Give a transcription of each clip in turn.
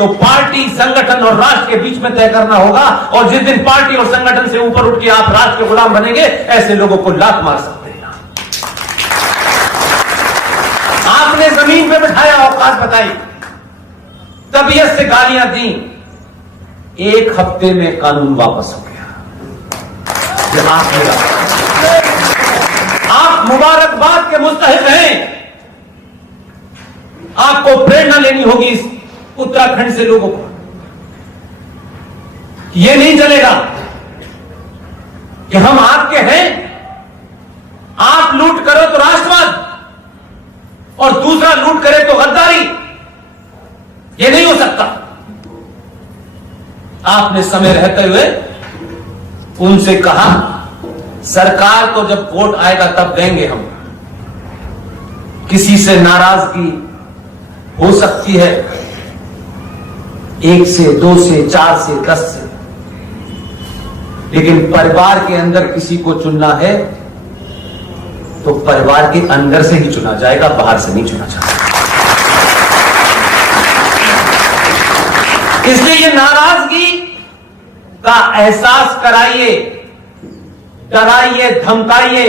तो पार्टी, संगठन और राष्ट्र के बीच में तय करना होगा। और जिस दिन पार्टी और संगठन से ऊपर उठ के आप राष्ट्र के गुलाम बनेंगे, ऐसे लोगों को लात मार सकते हैं। आपने जमीन पे बिठाया, औकात बताई, तबीयत से गालियां दी, एक हफ्ते में कानून वापस हो गया। आप मुबारकबाद के मुस्तहिक हैं। आपको प्रेरणा लेनी होगी इस उत्तराखंड से लोगों को। यह नहीं चलेगा कि हम आपके हैं, आप लूट करो तो राष्ट्रवाद और दूसरा लूट करे तो गद्दारी। यह नहीं हो सकता। आपने समय रहते हुए उनसे कहा, सरकार तो जब वोट आएगा तब देंगे हम। किसी से नाराजगी हो सकती है, 1 से 2 से 4 से 10 से, लेकिन परिवार के अंदर किसी को चुनना है तो परिवार के अंदर से ही चुना जाएगा, बाहर से नहीं चुना जाएगा। इसलिए ये नाराजगी का एहसास कराइए, डराइए, धमकाइए।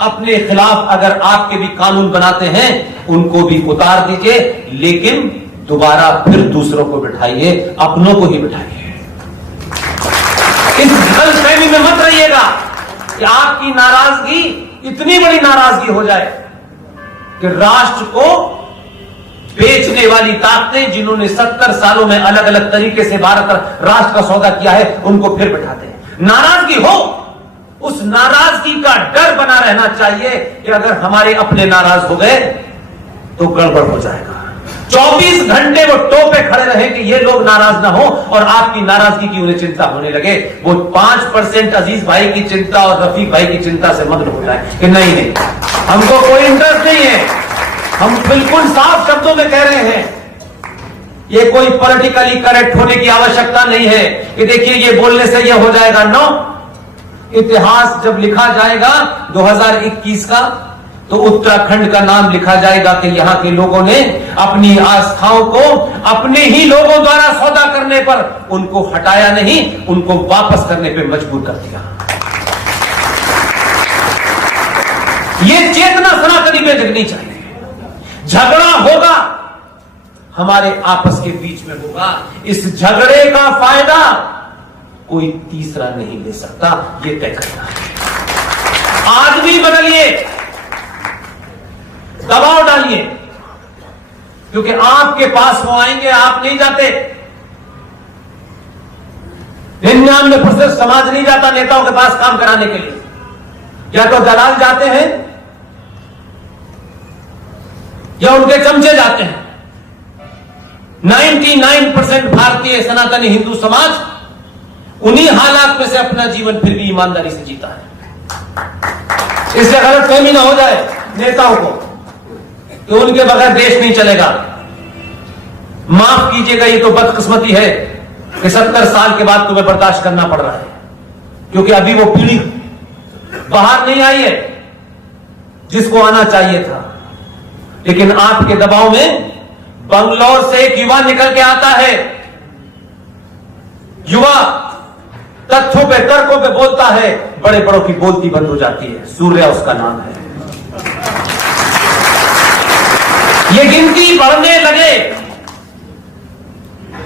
अपने खिलाफ अगर आपके भी कानून बनाते हैं, उनको भी उतार दीजिए, लेकिन दोबारा फिर दूसरों को बिठाइए, अपनों को ही बिठाइए। इस गलतफहमी में मत रहिएगा कि आपकी नाराजगी इतनी बड़ी नाराजगी हो जाए कि राष्ट्र को बेचने वाली ताकतें, जिन्होंने 70 सालों में अलग अलग तरीके से भारत राष्ट्र का सौदा किया है, उनको फिर बिठाते हैं। नाराजगी हो, उस नाराजगी का डर बना रहना चाहिए कि अगर हमारे अपने नाराज हो गए तो गड़बड़ हो जाएगा। 24 घंटे वो टोपे खड़े रहे कि ये लोग नाराज ना हो और आपकी नाराजगी की उन्हें चिंता होने लगे। वो 5% अजीज भाई की चिंता और रफीक भाई की चिंता से मग्न होता है कि नहीं नहीं, हमको कोई इंटरेस्ट नहीं है। हम बिल्कुल साफ शब्दों में कह रहे हैं, ये कोई पॉलिटिकली करेक्ट होने की आवश्यकता नहीं है कि देखिए ये बोलने से ये हो जाएगा। नो, इतिहास जब लिखा जाएगा 2021 का, तो उत्तराखंड का नाम लिखा जाएगा कि यहां के लोगों ने अपनी आस्थाओं को अपने ही लोगों द्वारा सौदा करने पर उनको हटाया नहीं, उनको वापस करने पर मजबूर कर दिया। यह चेतना सनातनी में जगनी चाहिए। झगड़ा होगा, हमारे आपस के बीच में होगा। इस झगड़े का फायदा कोई तीसरा नहीं ले सकता, यह तय करना है। आदमी बदलिए, दबाव डालिए, क्योंकि आपके पास वो आएंगे, आप नहीं जाते। 99% समाज नहीं जाता नेताओं के पास काम कराने के लिए। या तो दलाल जाते हैं या उनके चमचे जाते हैं। 99% भारतीय सनातनी हिंदू समाज उन्हीं हालात में से अपना जीवन फिर भी ईमानदारी से जीता है। इससे गलतफहमी ना हो जाए नेताओं को कि उनके बगैर देश नहीं चलेगा। माफ कीजिएगा, ये तो बदकिस्मती है कि 70 साल के बाद तुम्हें बर्दाश्त करना पड़ रहा है, क्योंकि अभी वो पीढ़ी बाहर नहीं आई है जिसको आना चाहिए था। लेकिन आपके दबाव में बंगलौर से एक युवा निकल के आता है। युवा तथ्यों पे, तर्कों पे बोलता है, बड़े बड़ों की बोलती बंद हो जाती है। सूर्या उसका नाम है। ये गिनती बढ़ने लगे,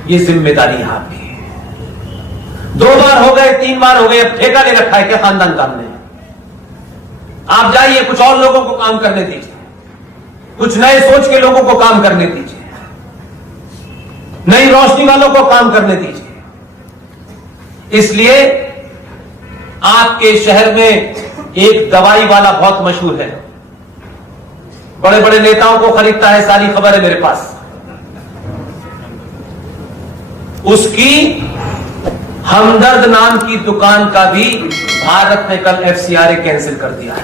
ये जिम्मेदारी आपकी है। 2 बार हो गए, 3 बार हो गए, अब ठेका ले रखा है क्या खानदान काम ने? आप जाइए, कुछ और लोगों को काम करने दीजिए, कुछ नए सोच के लोगों को काम करने दीजिए, नई रोशनी वालों को काम करने दीजिए। इसलिए आपके शहर में एक दवाई वाला बहुत मशहूर है, बड़े बड़े नेताओं को खरीदता है, सारी खबर है मेरे पास। उसकी हमदर्द नाम की दुकान का भी भारत ने कल FCRA कैंसिल कर दिया है।